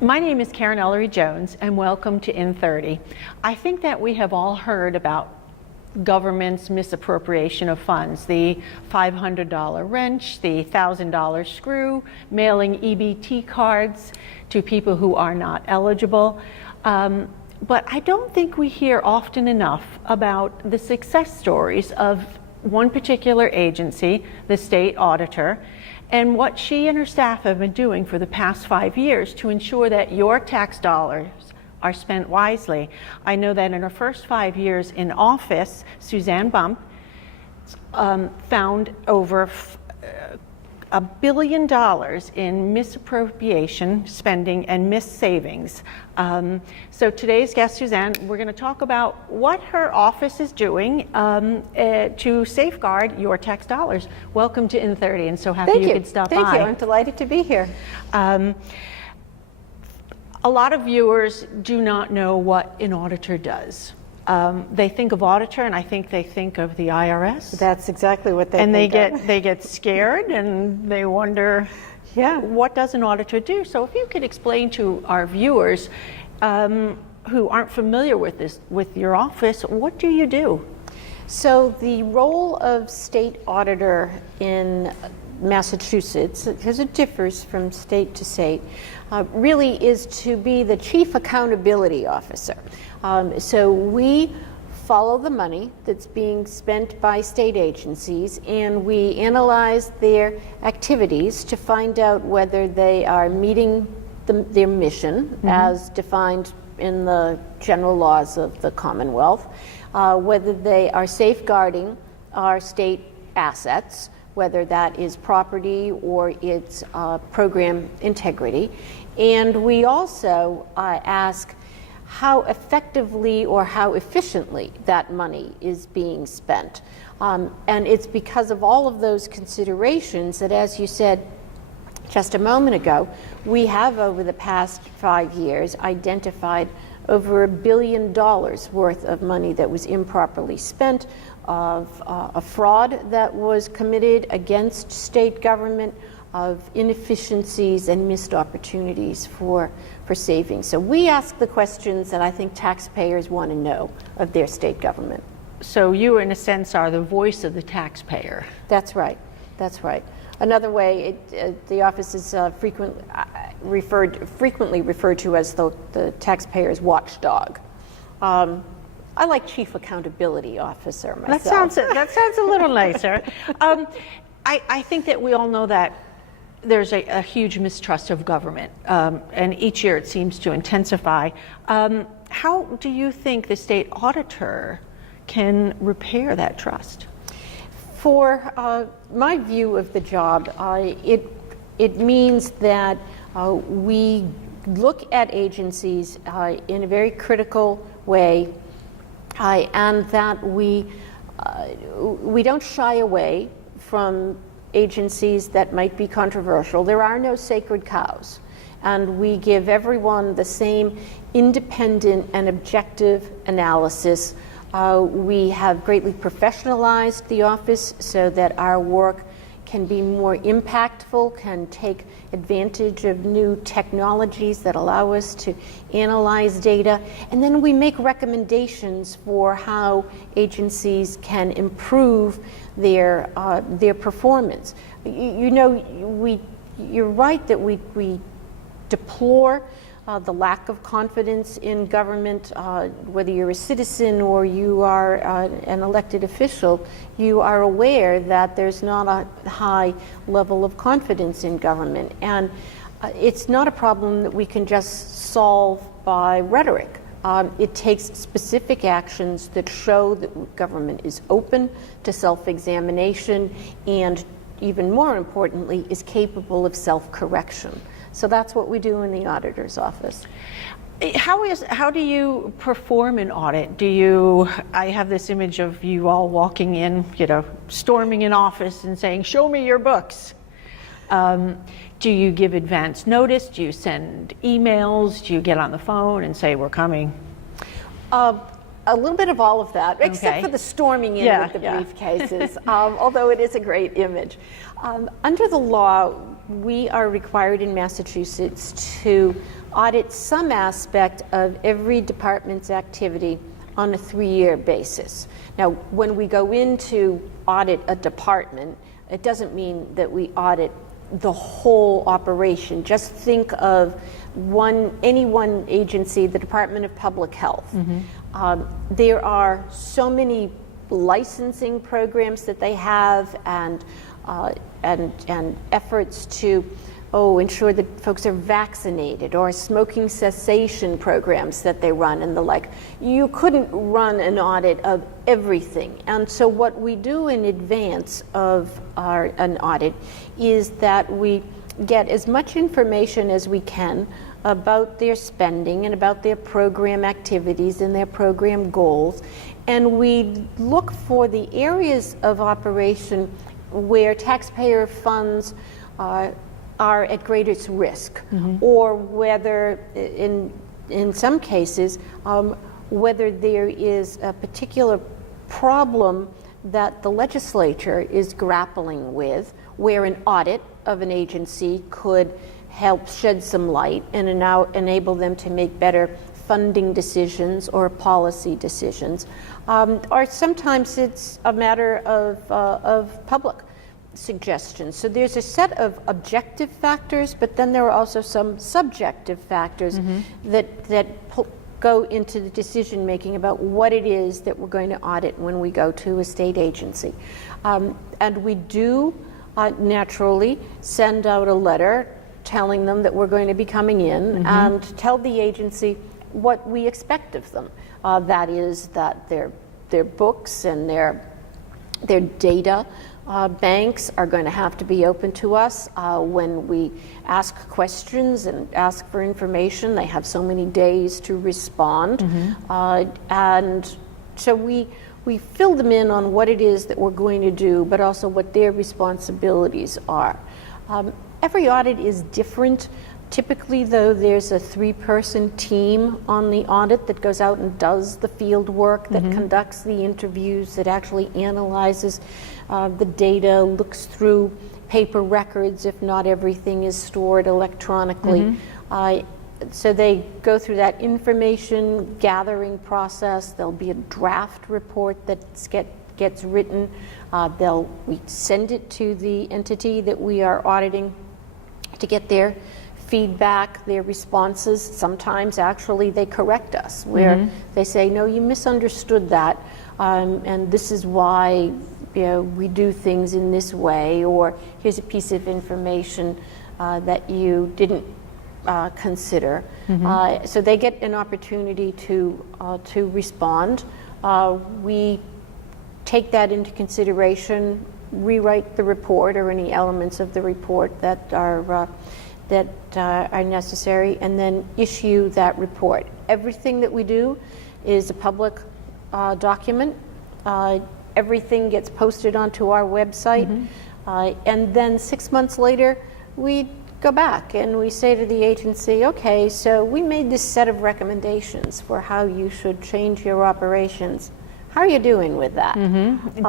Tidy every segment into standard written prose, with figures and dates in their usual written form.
My name is Karen Ellery Jones, and welcome to In 30. I think that we have all heard about government's misappropriation of funds, the $500 wrench, the $1,000 screw, mailing EBT cards to people who are not eligible. But I don't think we hear often enough about the success stories of one particular agency, the state auditor, and what she and her staff have been doing for the past 5 years to ensure that your tax dollars are spent wisely. I know that in her first 5 years in office, Suzanne found over $1 billion in misappropriation spending and missed savings. So today's guest, Suzanne, we're going to talk about what her office is doing to safeguard your tax dollars. Welcome to In 30, and so happy you could stop by. Thank you. I'm delighted to be here. A lot of viewers do not know what an auditor does. They think of auditor, and I think they think of the IRS. That's exactly what they think. And they get scared, and they wonder, what does an auditor do? So if you could explain to our viewers who aren't familiar with your office, what do you do? So the role of state auditor in Massachusetts, because it differs from state to state, really is to be the chief accountability officer. So we follow the money that's being spent by state agencies, and we analyze their activities to find out whether they are meeting their mission as defined in the general laws of the Commonwealth, whether they are safeguarding our state assets, whether that is property or it's program integrity. And we also ask how effectively or how efficiently that money is being spent. And it's because of all of those considerations that, as you said just a moment ago, we have over the past 5 years identified over $1 billion worth of money that was improperly spent, of a fraud that was committed against state government, of inefficiencies and missed opportunities for savings. So we ask the questions that I think taxpayers want to know of their state government. So you, in a sense, are the voice of the taxpayer. That's right. That's right. Another way, the office is frequently referred to as the taxpayer's watchdog. I like chief accountability officer myself. That sounds a little nicer. I think that we all know that there's a huge mistrust of government, and each year it seems to intensify. How do you think the state auditor can repair that trust? For my view of the job, it means that we look at agencies in a very critical way, and that we don't shy away from agencies that might be controversial. There are no sacred cows, and we give everyone the same independent and objective analysis. We have greatly professionalized the office so that our work can be more impactful, can take advantage of new technologies that allow us to analyze data, and then we make recommendations for how agencies can improve their performance. You're right that we deplore the lack of confidence in government. Whether you're a citizen or you are an elected official, you are aware that there's not a high level of confidence in government. And it's not a problem that we can just solve by rhetoric. It takes specific actions that show that government is open to self-examination and, even more importantly, is capable of self-correction. So that's what we do in the auditor's office. How do you perform an audit? I have this image of you all walking in, storming an office and saying, "Show me your books." Do you give advance notice? Do you send emails? Do you get on the phone and say, "We're coming"? A little bit of all of that, except for the storming in with the briefcases, although it is a great image. Under the law, we are required in Massachusetts to audit some aspect of every department's activity on a 3-year basis. Now, when we go in to audit a department, it doesn't mean that we audit the whole operation. Just think of any one agency, the Department of Public Health. There are so many licensing programs that they have, and efforts to ensure that folks are vaccinated, or smoking cessation programs that they run and the like. You couldn't run an audit of everything. And so what we do in advance of an audit is that we get as much information as we can about their spending and about their program activities and their program goals. And we look for the areas of operation where taxpayer funds are at greatest risk, or whether, in some cases, whether there is a particular problem that the legislature is grappling with, where an audit of an agency could help shed some light and enable them to make better funding decisions or policy decisions. Or sometimes it's a matter of public suggestions. So there's a set of objective factors, but then there are also some subjective factors that go into the decision making about what it is that we're going to audit when we go to a state agency. And we do naturally send out a letter telling them that we're going to be coming in and tell the agency what we expect of them. That is that their books and their data banks are going to have to be open to us when we ask questions and ask for information. They have so many days to respond. And so we fill them in on what it is that we're going to do, but also what their responsibilities are. Every audit is different. Typically, though, there's a 3-person team on the audit that goes out and does the field work, that conducts the interviews, that actually analyzes the data, looks through paper records if not everything is stored electronically. So they go through that information gathering process. There'll be a draft report that gets written. We send it to the entity that we are auditing to get their feedback, their responses. Sometimes actually they correct us, where they say, no, you misunderstood that, and this is why we do things in this way, or here's a piece of information that you didn't consider. So they get an opportunity to respond. We take that into consideration, rewrite the report or any elements of the report that are necessary, and then issue that report. Everything that we do is a public document. Everything gets posted onto our website, and then 6 months later, we go back and we say to the agency, okay, so we made this set of recommendations for how you should change your operations. How are you doing with that?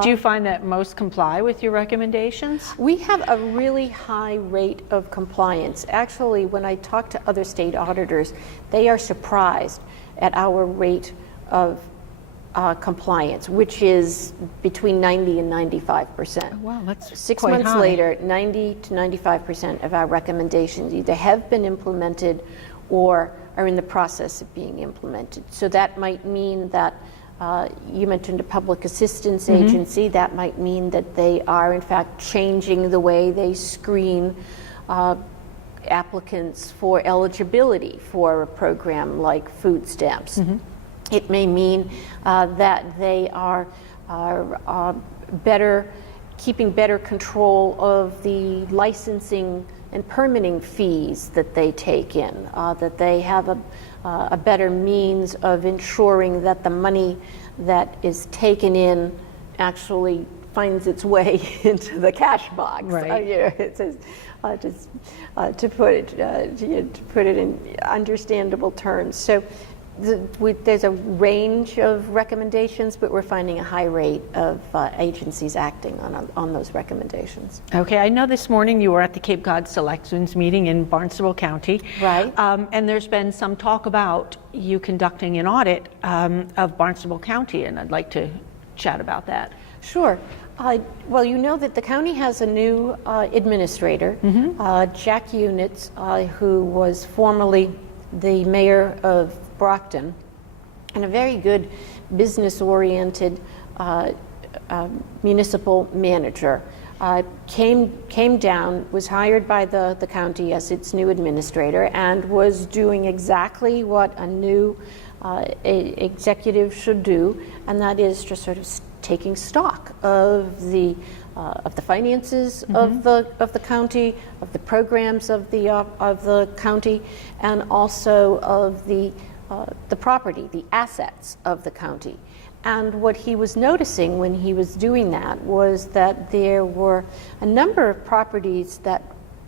Do you find that most comply with your recommendations? We have a really high rate of compliance. Actually, when I talk to other state auditors, they are surprised at our rate of compliance, which is between 90 and 95%. Wow, that's 6 quite months high. later, 90 to 95% of our recommendations either have been implemented or are in the process of being implemented. So that might mean that you mentioned a public assistance agency. That might mean that they are in fact changing the way they screen applicants for eligibility for a program like food stamps. It may mean that they are keeping better control of the licensing and permitting fees that they take in, that they have a better means of ensuring that the money that is taken in actually finds its way into the cash box. Right. It says, to put it in understandable terms. So there's a range of recommendations, but we're finding a high rate of agencies acting on those recommendations. Okay, I know this morning you were at the Cape Cod Selections meeting in Barnstable County. Right. And there's been some talk about you conducting an audit of Barnstable County, and I'd like to chat about that. Sure. Well, you know that the county has a new administrator, Jack Unitz, who was formerly the mayor of Brockton, and a very good business-oriented municipal manager. Came down, was hired by the county as its new administrator, and was doing exactly what a new executive should do, and that is just sort of taking stock of the finances of the county, of the programs of the county, and also of the property, the assets of the county. And what he was noticing when he was doing that was that there were a number of properties,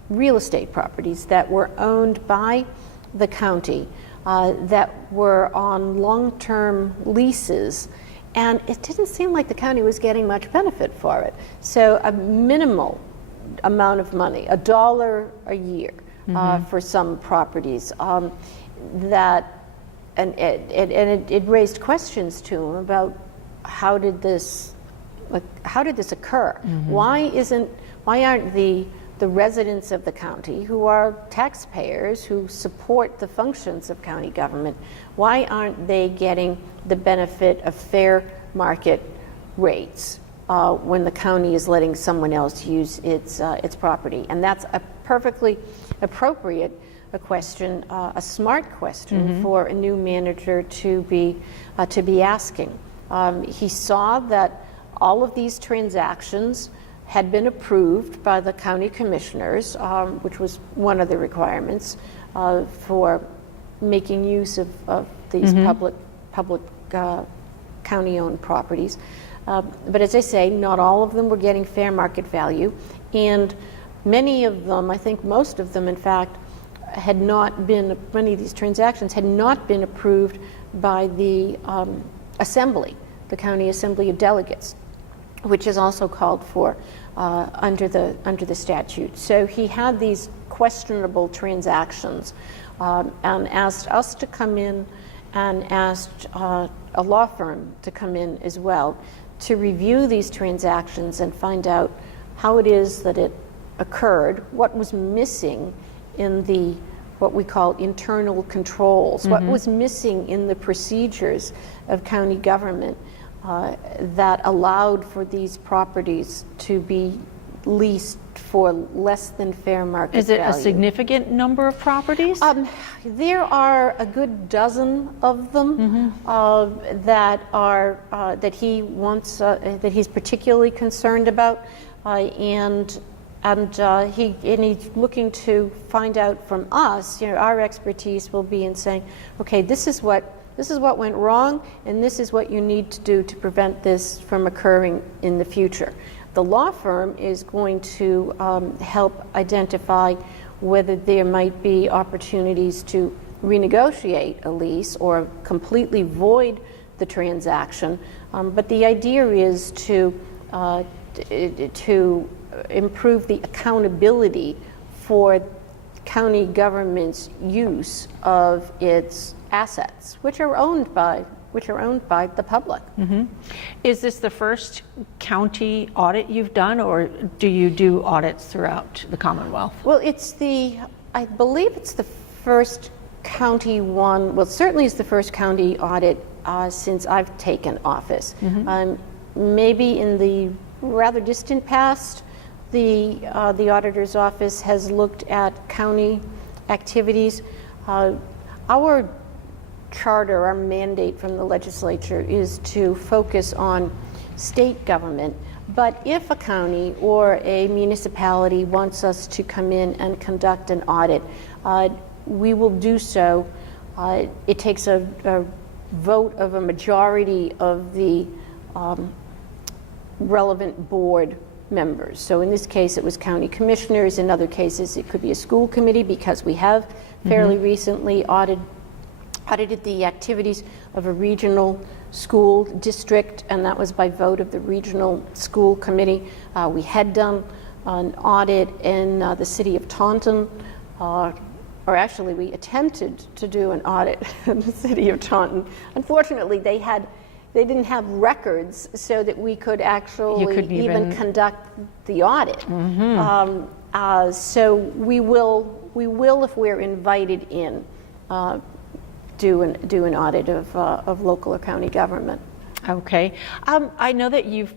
real estate properties, that were owned by the county that were on long-term leases, and it didn't seem like the county was getting much benefit for it. So a minimal amount of money, $1 a year for some properties, it raised questions to him about how did this occur? Why aren't the residents of the county, who are taxpayers, who support the functions of county government, why aren't they getting the benefit of fair market rates when the county is letting someone else use its property? And that's a perfectly appropriate question, a smart question for a new manager to be asking. He saw that all of these transactions had been approved by the county commissioners, which was one of the requirements for making use of these public county-owned properties. But as I say, not all of them were getting fair market value, and many of them, I think most of them, in fact, many of these transactions had not been approved by the assembly, the county assembly of delegates, which is also called for under the statute. So he had these questionable transactions and asked us to come in, and asked a law firm to come in as well to review these transactions and find out how it is that it occurred, what was missing in what we call internal controls, what was missing in the procedures of county government that allowed for these properties to be leased for less than fair market value. Is it a significant number of properties? There are a good dozen of them that he wants, that he's particularly concerned about, and he's looking to find out from us. Our expertise will be in saying, okay, this is what went wrong, and this is what you need to do to prevent this from occurring in the future. The law firm is going to help identify whether there might be opportunities to renegotiate a lease or completely void the transaction. But the idea is to improve the accountability for county government's use of its assets, which are owned by the public. Is this the first county audit you've done, or do you do audits throughout the Commonwealth? Well, I believe it's the first county one. Well, certainly it's the first county audit since I've taken office. Maybe in the rather distant past, the auditor's office has looked at county activities. Our charter, our mandate from the legislature is to focus on state government. But if a county or a municipality wants us to come in and conduct an audit, we will do so. It takes a vote of a majority of the relevant board members. So in this case, it was county commissioners. In other cases, it could be a school committee, because we have fairly recently audited the activities of a regional school district, and that was by vote of the regional school committee. We had done an audit in the city of Taunton, or actually we attempted to do an audit in the city of Taunton. Unfortunately, they didn't have records so that we could actually even conduct the audit. So we will, if we're invited in, do an audit of local or county government. Okay. I know that you've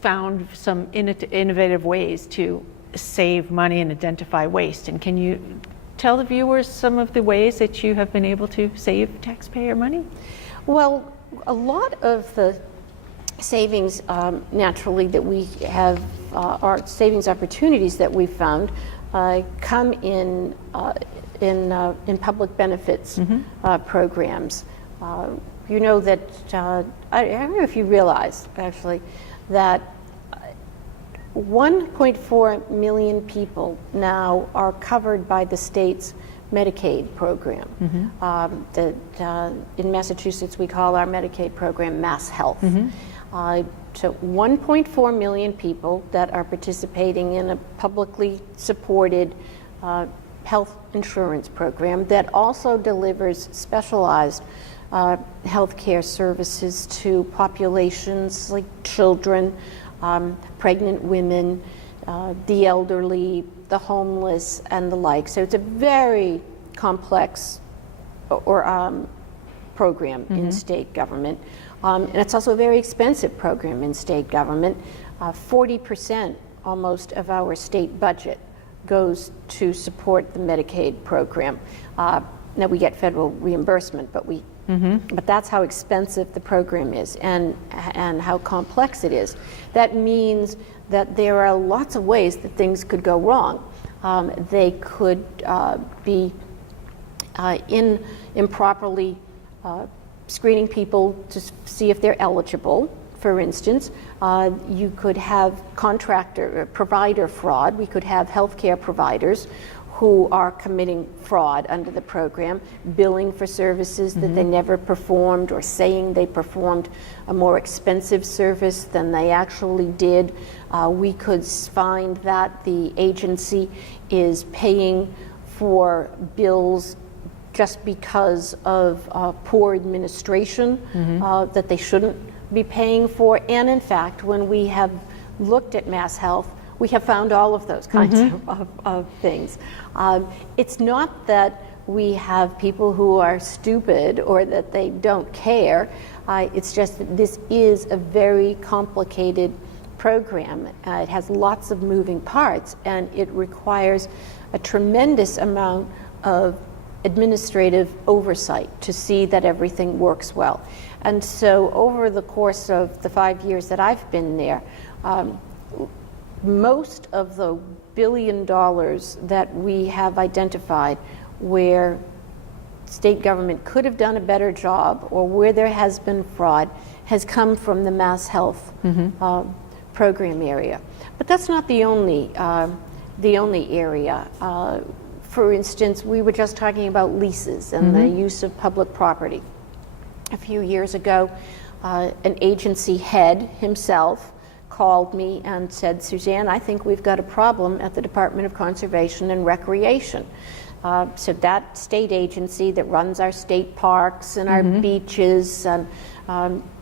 found some innovative ways to save money and identify waste. And can you tell the viewers some of the ways that you have been able to save taxpayer money? Well, a lot of the savings naturally that we have, our savings opportunities that we've found come in public benefits programs. You know that, I don't know if you realize actually, that 1.4 million people now are covered by the state's Medicaid program. In Massachusetts, we call our Medicaid program Mass Health. So 1.4 million people that are participating in a publicly supported health insurance program that also delivers specialized health care services to populations like children, pregnant women, the elderly, the homeless, and the like. So it's a very complex program in state government. And it's also a very expensive program in state government. 40% almost of our state budget goes to support the Medicaid program. Now we get federal reimbursement, but but that's how expensive the program is and how complex it is. That means that there are lots of ways that things could go wrong. They could be improperly screening people to see if they're eligible. For instance, you could have provider fraud. We could have healthcare providers who are committing fraud under the program, billing for services that they never performed, or saying they performed a more expensive service than they actually did. We could find that the agency is paying for bills just because of poor administration that they shouldn't be paying for. And in fact, when we have looked at Mass Health, we have found all of those kinds of things. It's not that we have people who are stupid or that they don't care. It's just that this is a very complicated program. It has lots of moving parts, and it requires a tremendous amount of administrative oversight to see that everything works well. And so over the course of the 5 years that I've been there, most of the $1 billion that we have identified where state government could have done a better job or where there has been fraud has come from the Mass Health program area. But that's not the only area. For instance, we were just talking about leases and the use of public property. A few years ago, an agency head himself called me and said, Suzanne, I think we've got a problem at the Department of Conservation and Recreation. So that state agency that runs our state parks and our beaches and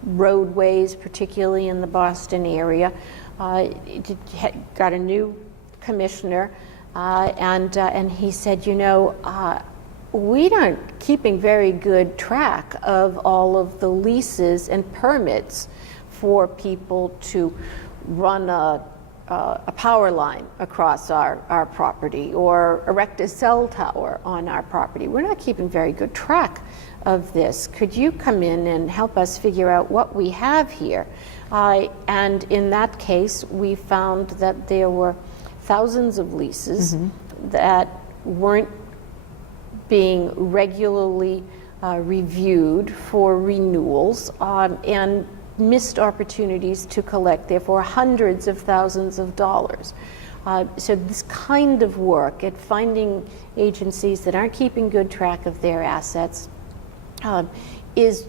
roadways, particularly in the Boston area, got a new commissioner, and he said, you know, we aren't keeping very good track of all of the leases and permits for people to run a power line across our property or erect a cell tower on our property. We're not keeping very good track of this. Could you come in and help us figure out what we have here? And in that case, we found that there were thousands of leases that weren't being regularly reviewed for renewals, and missed opportunities to collect, therefore, hundreds of thousands of dollars. So this kind of work at finding agencies that aren't keeping good track of their assets is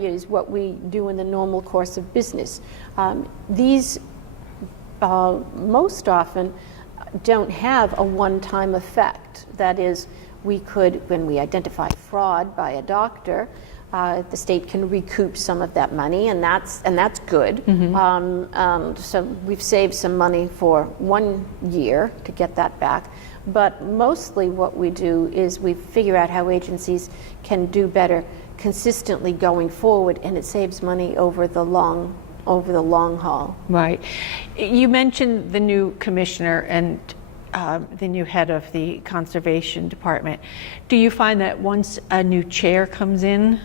is what we do in the normal course of business. These most often don't have a one-time effect. That is, we could, when we identify fraud by a doctor, the state can recoup some of that money, and that's good. So we've saved some money for 1 year to get that back. But mostly what we do is we figure out how agencies can do better consistently going forward, and it saves money over the long haul. Right. You mentioned the new commissioner and the new head of the conservation department. Do you find that once a new chair comes in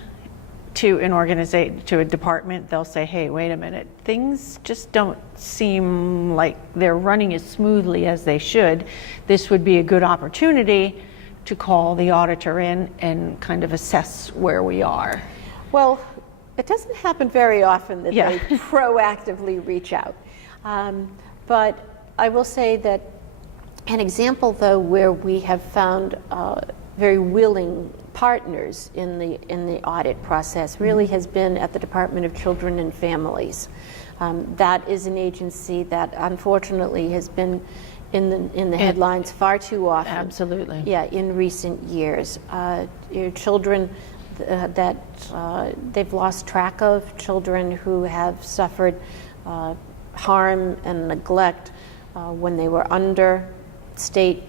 to an organization, to a department, they'll say, hey, wait a minute, things just don't seem like they're running as smoothly as they should. This would be a good opportunity to call the auditor in and kind of assess where we are? Well, it doesn't happen very often that Yeah. they proactively reach out. But I will say that an example, though, where we have found very willing partners in the audit process really has been at the Department of Children and Families. That is an agency that unfortunately has been in the headlines far too often. Absolutely. Yeah, in recent years. Your children that they've lost track of, children who have suffered harm and neglect when they were under state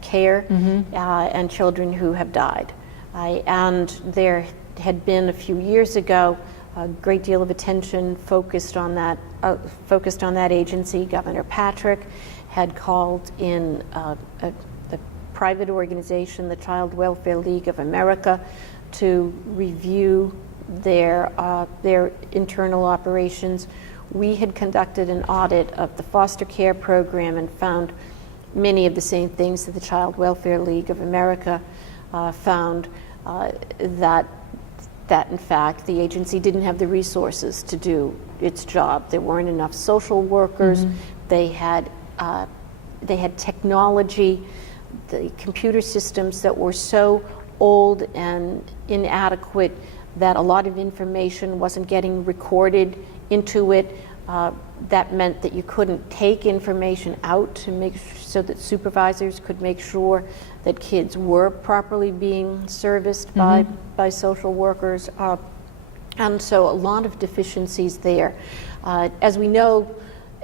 care, and children who have died. And there had been a few years ago a great deal of attention focused on that agency. Governor Patrick had called in the private organization, the Child Welfare League of America, to review their internal operations. We had conducted an audit of the foster care program and found many of the same things that the Child Welfare League of America found, that in fact the agency didn't have the resources to do its job. There weren't enough social workers. They had technology, the computer systems that were so old and inadequate that a lot of information wasn't getting recorded into it. That meant that you couldn't take information out to make so that supervisors could make sure that kids were properly being serviced by social workers. And so a lot of deficiencies there. As we know,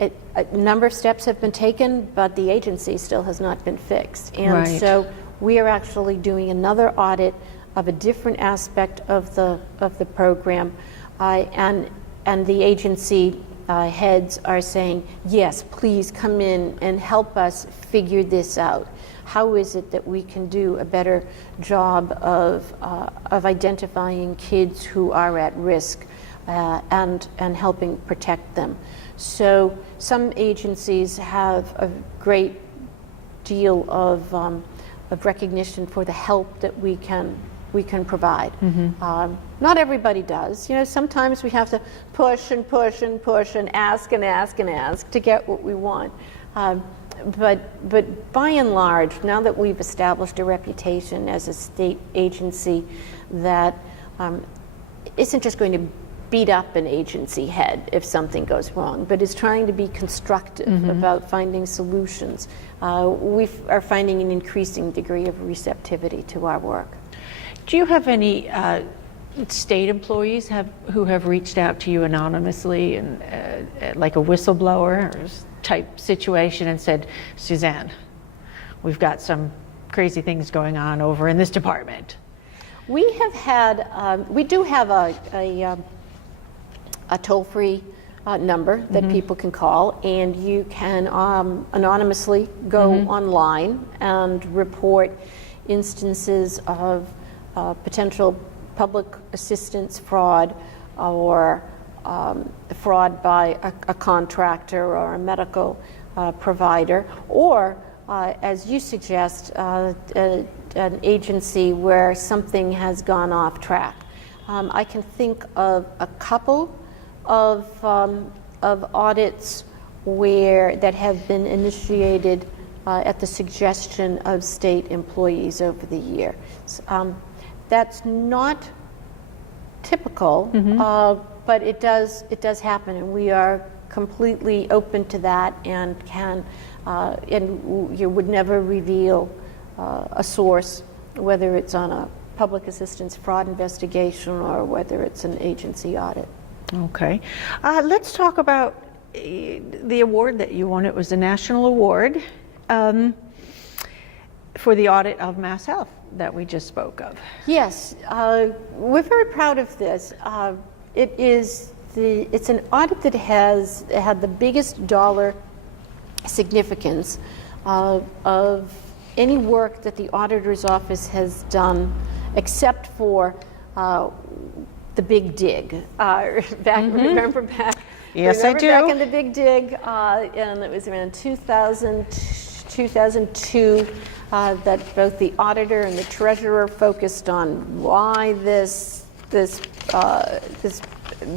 a number of steps have been taken, but the agency still has not been fixed. And Right. so we are actually doing another audit of a different aspect of the program, and the agency heads are saying, yes, please come in and help us figure this out. How is it that we can do a better job of identifying kids who are at risk and helping protect them? So some agencies have a great deal of recognition for the help that we can provide. Not everybody does. You know, sometimes we have to push and push and push and ask and ask and ask to get what we want. But by and large, now that we've established a reputation as a state agency that isn't just going to beat up an agency head if something goes wrong, but is trying to be constructive about finding solutions, we are finding an increasing degree of receptivity to our work. Do you have any state employees who have reached out to you anonymously and like a whistleblower type situation and said, Suzanne, we've got some crazy things going on over in this department? We have had, we do have a toll-free number that people can call, and you can anonymously go online and report instances of potential public assistance fraud or fraud by a contractor or a medical provider, or as you suggest, an agency where something has gone off track. I can think of a couple of audits that have been initiated at the suggestion of state employees over the years. That's not typical, but it does happen, and we are completely open to that, and you would never reveal a source, whether it's on a public assistance fraud investigation or whether it's an agency audit. Okay. Let's talk about the award that you won. It was a national award for the audit of Mass Health that we just spoke of. Yes, we're very proud of this. It's an audit that has had the biggest dollar significance of any work that the auditor's office has done, except for the big dig. Remember back? Yes, I do. Back in the big dig, and it was around 2002 that both the auditor and the treasurer focused on why this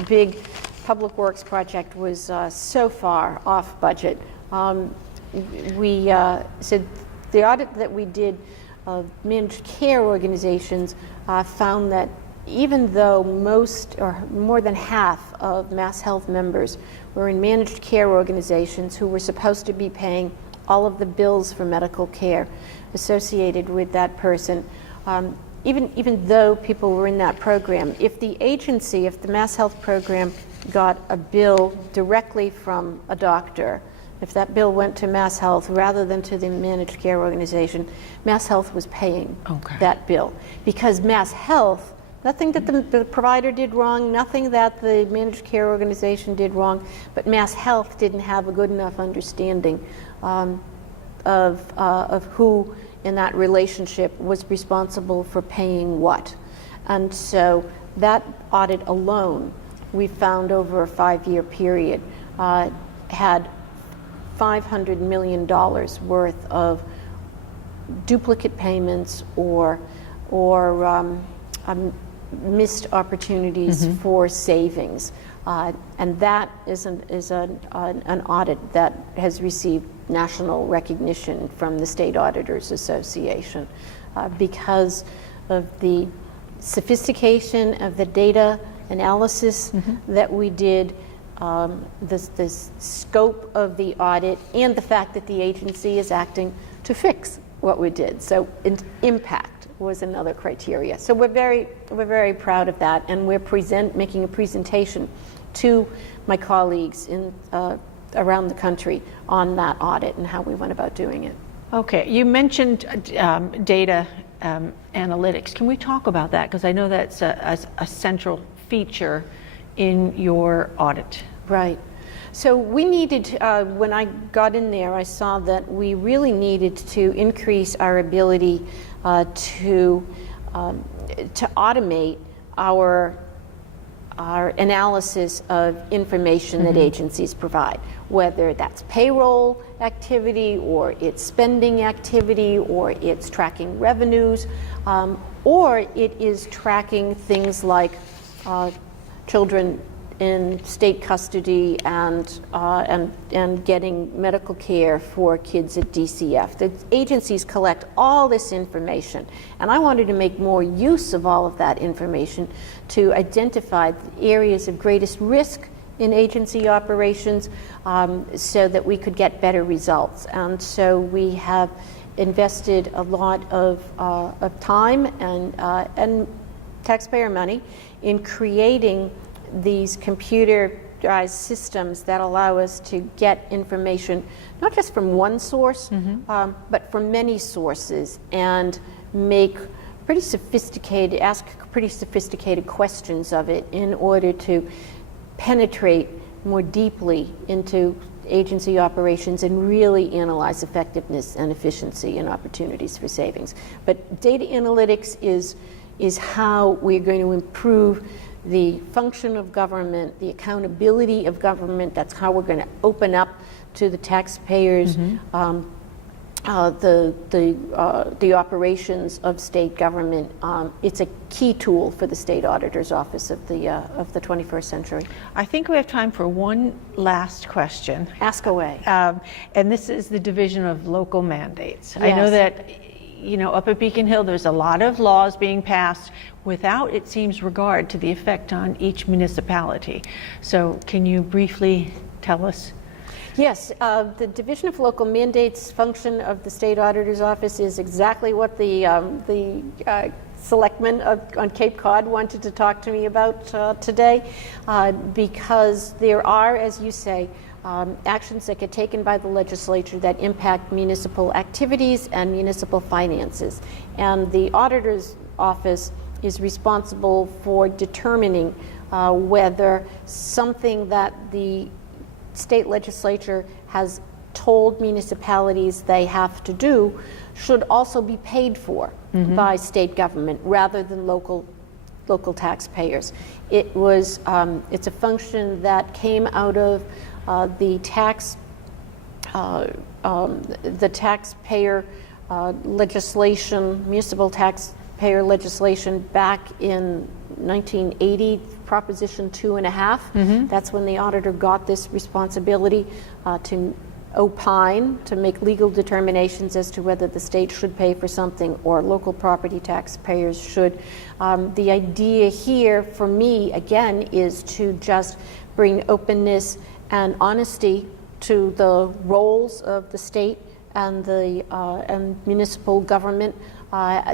big public works project was so far off budget. We said the audit that we did of managed care organizations found that even though most or more than half of Mass Health members were in managed care organizations who were supposed to be paying all of the bills for medical care associated with that person, even though people were in that program, if the Mass Health program got a bill directly from a doctor, if that bill went to Mass Health rather than to the managed care organization, Mass Health was paying that bill. Because Mass Health, nothing that the provider did wrong, nothing that the managed care organization did wrong, but Mass Health didn't have a good enough understanding of who in that relationship was responsible for paying what. And so that audit alone, we found over a 5-year period, had $500 million worth of duplicate payments or missed opportunities for savings. And that is an audit that has received national recognition from the State Auditors Association because of the sophistication of the data analysis that we did, the scope of the audit, and the fact that the agency is acting to fix what we did. So impact was another criteria. So we're very proud of that, and we're making a presentation to my colleagues around the country on that audit and how we went about doing it. Okay, you mentioned data analytics. Can we talk about that? Because I know that's a central feature in your audit. Right. So we needed, when I got in there, I saw that we really needed to increase our ability to automate our analysis of information that agencies provide, whether that's payroll activity or it's spending activity or it's tracking revenues, or it is tracking things like children in state custody and getting medical care for kids at DCF. The agencies collect all this information, and I wanted to make more use of all of that information to identify the areas of greatest risk in agency operations so that we could get better results. And so we have invested a lot of time and taxpayer money in creating these computerized systems that allow us to get information not just from one source, but from many sources, and ask pretty sophisticated questions of it in order to penetrate more deeply into agency operations and really analyze effectiveness and efficiency and opportunities for savings. But data analytics is how we're going to improve the function of government, the accountability of government. That's how we're going to open up to the taxpayers the operations of state government. It's a key tool for the State Auditor's Office of the 21st century. I think we have time for one last question. Ask away. And this is the division of local mandates. Yes. I know that up at Beacon Hill, there's a lot of laws being passed without, it seems, regard to the effect on each municipality. So can you briefly tell us? Yes, the Division of Local Mandates function of the State Auditor's Office is exactly what the selectmen on Cape Cod wanted to talk to me about today, because there are, as you say, actions that get taken by the legislature that impact municipal activities and municipal finances. And the Auditor's Office is responsible for determining whether something that the state legislature has told municipalities they have to do should also be paid for by state government rather than local taxpayers. It's a function that came out of the taxpayer legislation, municipal taxpayer legislation back in 1980, Proposition 2.5. That's when the auditor got this responsibility to opine, to make legal determinations as to whether the state should pay for something or local property taxpayers should. The idea here for me, again, is to just bring openness and honesty to the roles of the state and the municipal government,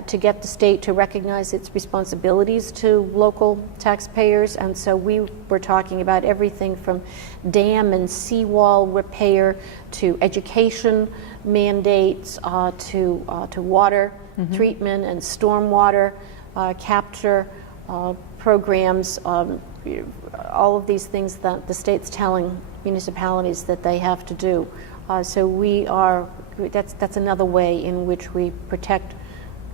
to get the state to recognize its responsibilities to local taxpayers. And so we were talking about everything from dam and seawall repair to education mandates, to water treatment and stormwater capture programs, all of these things that the state's telling municipalities that they have to do. So that's another way in which we protect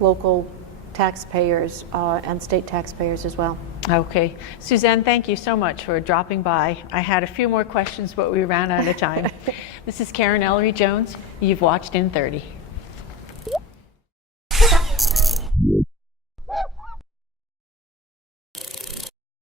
local taxpayers and state taxpayers as well. Okay. Suzanne, thank you so much for dropping by. I had a few more questions, but we ran out of time. This is Karen Ellery Jones. You've watched In 30.